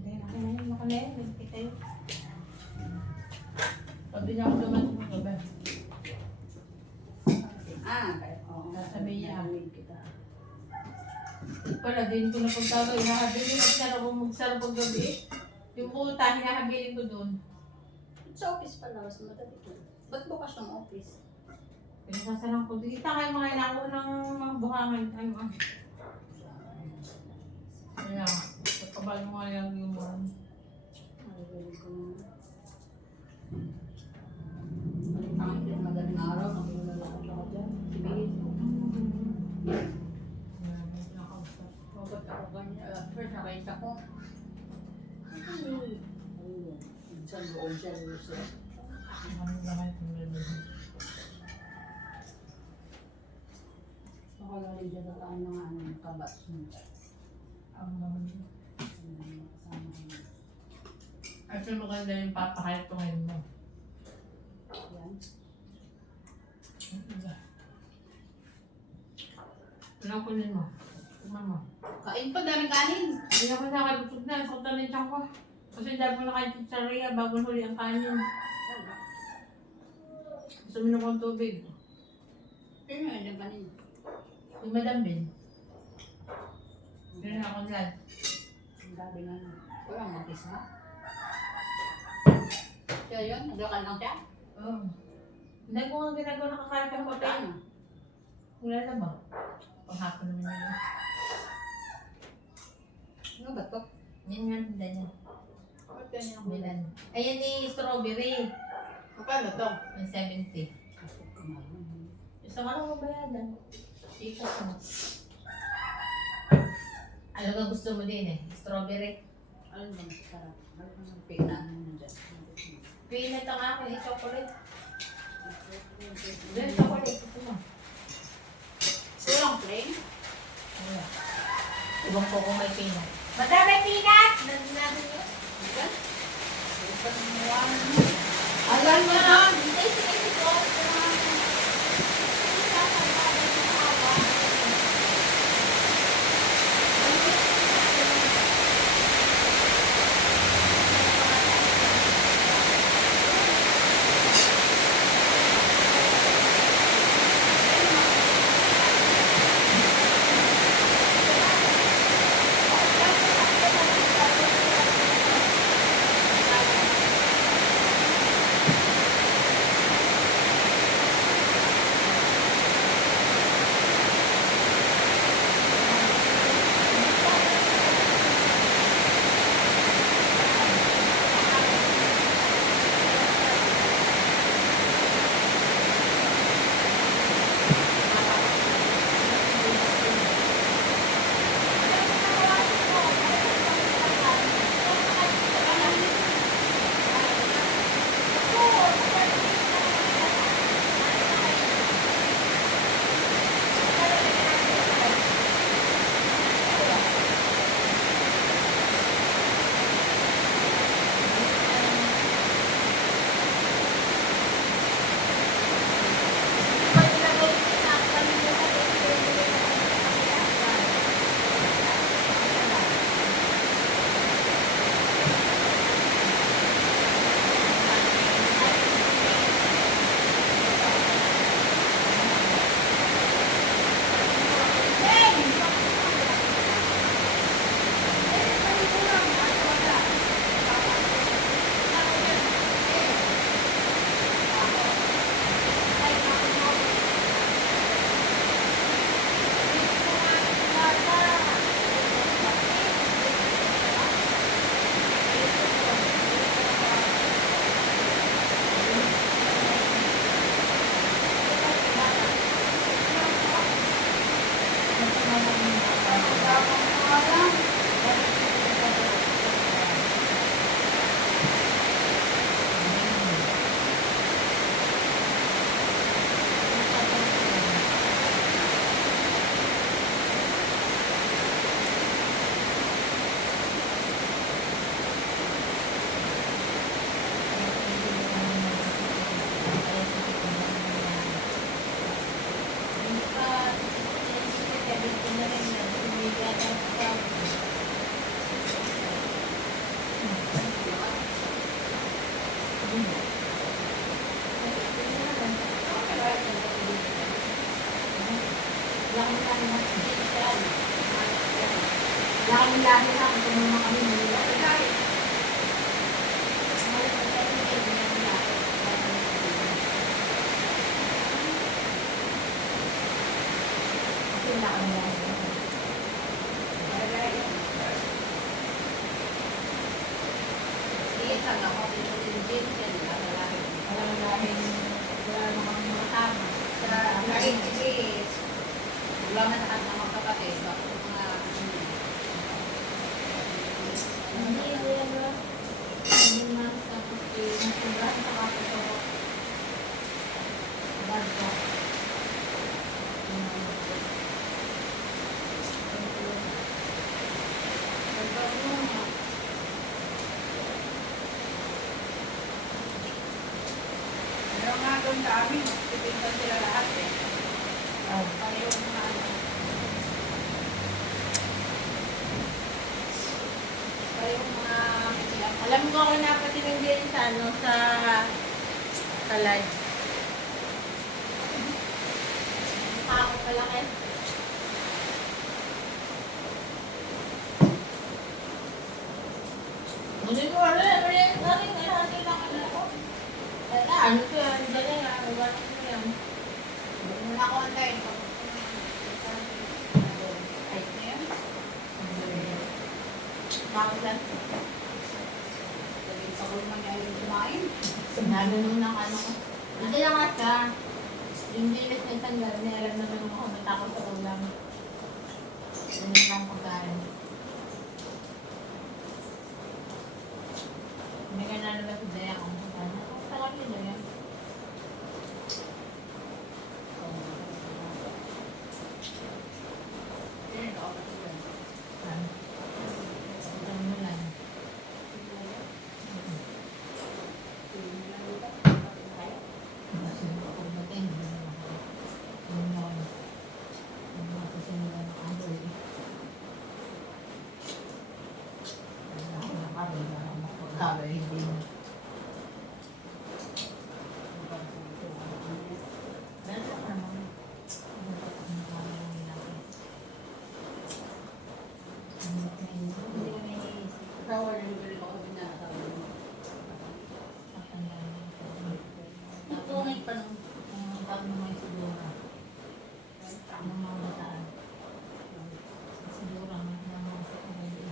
Hindi, naka na yun. Kita yun. Sabi niya ako dumating ng gabi. Oo. Sabi niya. Kita. Pala din ko na pagtago, hinahabilin at sarap kung magsarap pag gabi. Yung puta, hinahabilin ko doon. Sa office pala, mas madali ko. Ba't bukas yung office? Pinasasalang ko. Dito kayo mga ilako ng mga buhangan. Ano ah. Kaya, kapal mo nga lang yung mga. Maririnig ko na. Pangit yung madaling araw, nakinulalakot ako dyan. Sibihin ko. Ba't ako ganyan? First nakita ko. Minsan doon siya. Nakalari dyan na tayo ng kabat. Ang naman yun. At yung maganda yung papakalitungin mo. Yan. Ilang kunin mo? Tingnan mo. Kain pa, daming kanin. Hindi ako nakabusog na. Sakta na yung tiyan ko. Kasi dahil mo nakain sa Rhea bago huli ang kanin. Gusto mo ng tubig. Sino yun yung kanin? Yung Madam Ben. Yun na akong lad. Ang gabi nga na. Walang mag-isa. Kaya yun, naglakan lang siya. Oo. Hindi ko nga ginagawa nakakain ng papel. Paano? Wala na ba? Panghapon naman yun. Ano ba ito? Yan nga, hindi niya. Bakit yan yung Milan. Ayan ni strawberry. Magkano to? Yung 70. Gusto ka lang mabayadan. Ikas mo. Ano ka gusto mo din eh? Strawberry. Ano ba masarap? Ano ba yung pinaan mo dyan? Peanut ang akin, yung chocolate. Yung chocolate, gusto mo. Walang plain? Wala. Ibang ko kung may peanut. Madami peanut! Nandun yun. Diyan? Alam mo na! Hindi, sige, ko. naman kami nila. Kasi wala kami lang. Alam mo namin, wala naman kami makasama. Wala na lahat ng mga kapatid. Bakit mga Hindi, wala ba? Hindi mas tapos nasubrahan sa kaso. Bago. meron nga doon sa amin, titintan sila lahat eh. Oh. Pareho mga ano. Pareho mga sila. Alam mo ako napatingin din sa ano, sa Kalay. Ako pala kayo. Hindi ko ano, ano ko yan, dali nga, wala ko yan. Muna ako online. Ay, Ayan. bakit lang? Daling pagod man yung kumain. Sinabi nung ng ano ko. Hindi na nga siya. Yung dilis na isang gabi, alam naman ako, natakot sa ulam. Ganyan lang pagkain. Hindi nga na naman si Daya kung pagkain. Ang sarap yun na yan. Ayan, ako na sila. Ang mo lang. Power yung galing ako binasa. Natungin pa nung tawag ng mga isidora. Ng mga bataan. Isidora ng mga sakabali.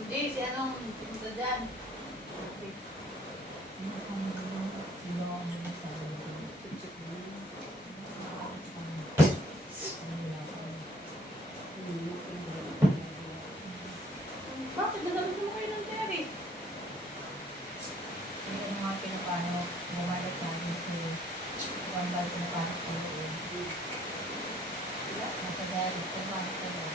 Hindi, si anong pinunta dyan. Bakit? Nadami mo kayo ng Terry. Yung mga pinapano, bumalik sa akin si Juan Bar pinapasok sa loob. Nasa dahil, pinapasok sa loob.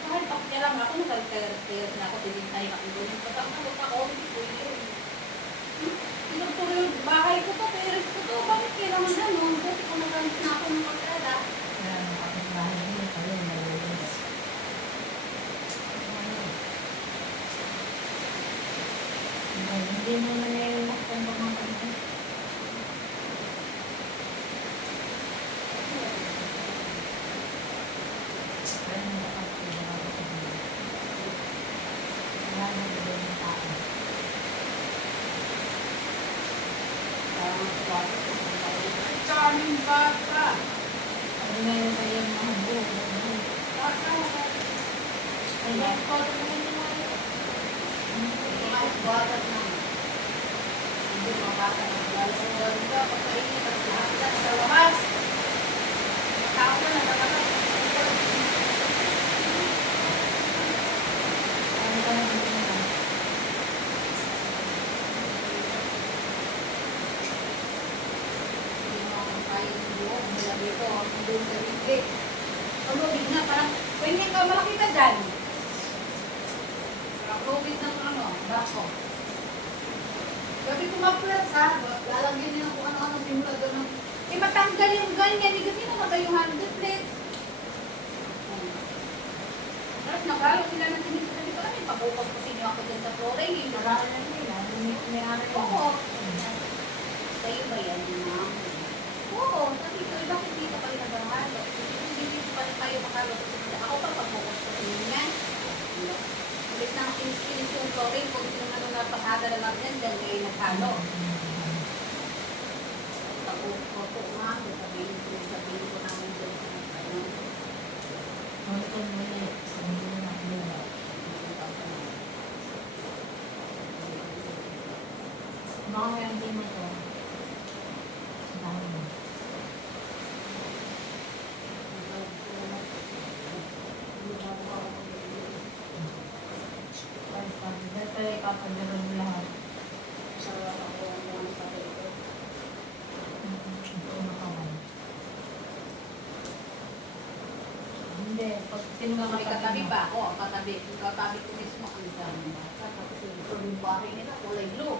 Kahit pakialam ako, nagkakayas na ako, tinintay ako doon. Pagkakalot ako, hindi ko yun. Pinagturo yung bahay ko to, teres ko to. Bakit kailangan ganun? Dati ko nagamit na ako ng pagkala. Kaya nung kapitbahay niya, pala yung nalulunod. Hindi mo na naiiyak kung baka mga Kaming bata. Kahit bata na. Hindi mga bata na. Lalo ka, pagkainit at lahat sa labas. Tao na nakalabas. Pag-COVID na, parang, pwede ka, malaki ka dyan. Pag-COVID ng ano, bako. Sabi ko, maplas ha, lalagyan nila kung ano-ano simulador ng, matanggal yung ganyan, hindi kasi namatay yung 100 plates. Tapos nagalo sila ng simulador, sabi ko, pag-upag ko sinyo ako dyan sa flooring, hindi Oo. Sa'yo ba yan, ma'am? Oo, sabi ko, bakit dito kayo nagahalo? Hindi dito pa rin kayo makalo. Ako nagdadala natin dyan, may naghalo. Tapos ko nga, sabihin ko namin dyan sa ano. Ito muli. Hindi mo na mula. Baka may ang mo to. Dami. Dahil pala ipapadala mo lahat. Sarap ako ang mga sabi ko. Ito makawan. Hindi. Pag sino ka May katabi pa ako, katabi ko mismo ang dami bata. Tapos yung bahay nila, kulay blue.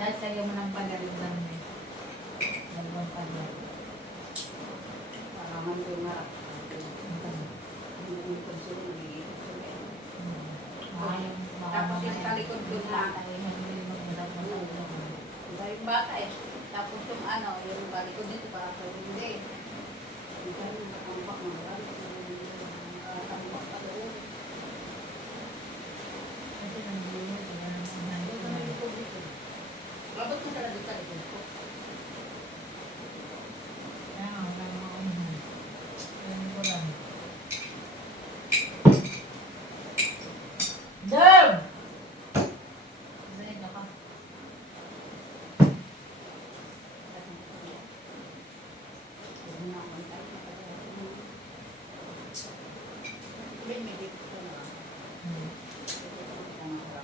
Dahil tayo mo ng pagalitan mo. Dalawang pagalitan. Parang yung marap. Yung konsulo, nagiging konsulo. Tapos yung sa likod doon lang. Iba yung bata eh. Tapos yung ano, yung balik ko dito para sa hindi. Ito yung nakambak ng balik. Nakambak pa doon. Labot mo sa labot sa likod ko. Dog!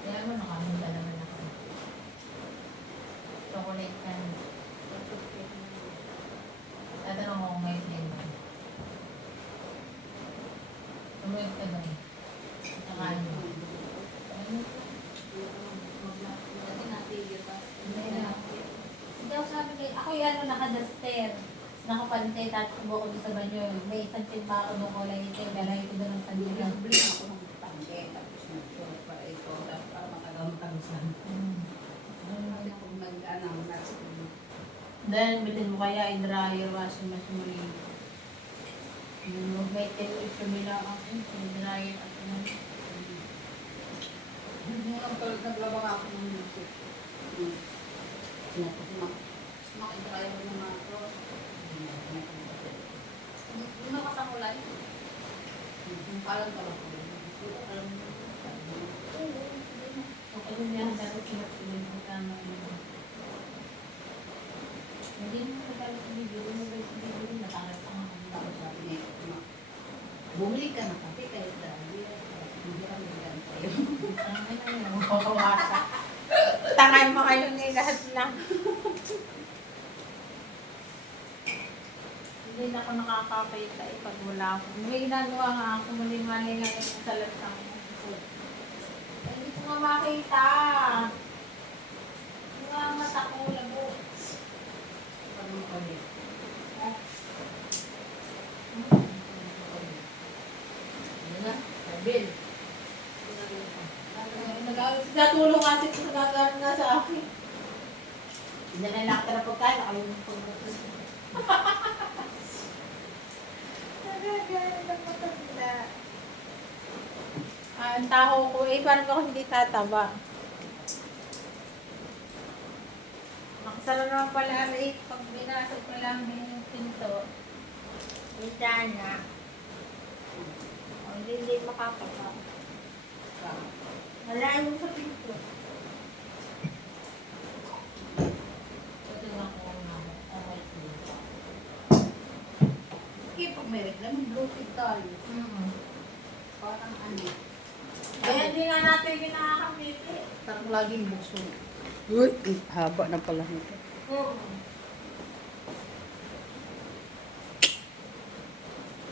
Kaya mo nakamunta naman ako. Chocolate ka. Tatanong ko kung may flavor. Tumulit ka doon. Nakain mo. Ikaw sabi ko, ako yung naka-duster. Nakapante, tapos subo ko doon sa banyo. May isang timba ako doon kulay ito. Galay ko doon ng pandilang. Bili ako ng tangke, tapos nag-short para ito, tapos para makagamatangsan. Sabi ko mag-ano, Then, bilhin mo kaya i-dryer, washing machine mo rin. Yung may issue nila ako, i-dryer at ano. Hindi mo lang tulad naglabang ako ng music. Makidrive mo naman ako. Hindi makasakulay. Yung parang talaga ko. Alam mo. Okay, yung yan, dapat sinapilin mo tama yun. Hindi mo nagkalit sa video, mo ba yung video, natangat ka nga. Tapos sabi niya, bumili ka na kape kayo dahil hindi kami bilang tayo. Tangay na yun, makakawasa. Tangay mo kayo ni lahat lang. Hindi na ako nakakapita eh, pag wala ako. May ginagawa nga ako, mali-mali lang yung sa lasang ko. Hindi ko nga makita. Yung nga mata ko, labo. Paano mo kami? Ano na? Bill. Natulong kasi kung nagagalit na sa akin. Hindi na lang ka na pagkain, nakalimutan ko. Nagagalit na matanda. Ang taho ko eh, parang ako hindi tataba. Makasara naman pala rin pag binasag ko lang din yung pinto. Kita na. O, hindi makakapa. Wala yung sa pinto. Ito na ko na. Okay, dito. Okay, pag may reklamo, Bluetooth tayo. Parang ano. Kaya hindi nga natin ginakamit eh. Parang laging bukso. Uy, haba na pala nito. Oo.